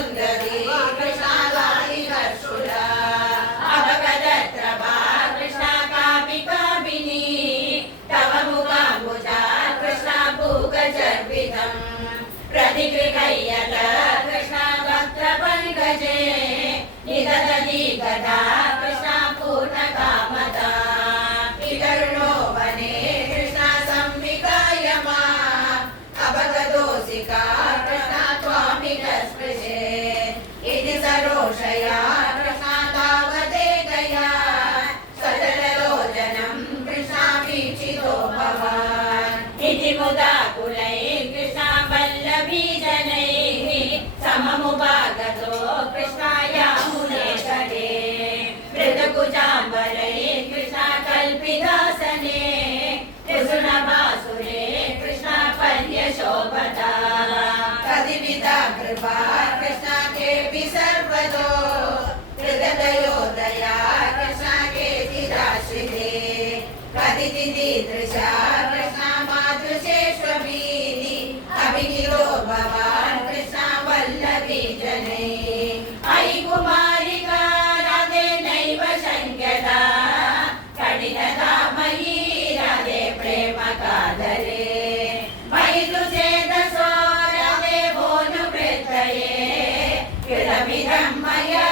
सुन्दरी कृष्णा गाहि हर्षुला अभगदत्रभा कृष्णा कापिकाभिनी तव मुखाम्बुजा कृष्णा भूगजर्वितम् प्रतिगृह्यत कृष्णा वक्त्रपङ्कजे निददति गदा कृष्णा पूर्णकामदा विकरुणो वने कृष्णा संविकायमा अभगदोषिका कृष्णा त्वामिकस्पृशे इति सरोषया कृष्णा तावदेकया सजललोचनं कृष्णा वीक्षितो भवान् इति मुदा कुलैः कृष्णा वल्लभीजनैः सममुपागतो कृष्णायामुने तटे मृदकुजाम्बरैः कृष्णा कल्पितासने त्रिशूलभासुरे कृष्णा पर्यशोभता कतिविधा कृपा कृष्णा केऽपि सर्वतो हृदयोदया कृष्णा केचिदाश्रिते कदिचिदीदृशा कृष्णा मातृशेष्वभीनि अभिगिरो भवान् कृष्णा वल्लभी जने अयि कुमारिका राधे नैव शङ्क्यता कठिनता मयि राधे प्रेम कादरे मयि तु चेतसो राधे भोनुवृत्तये कृतमिदं मया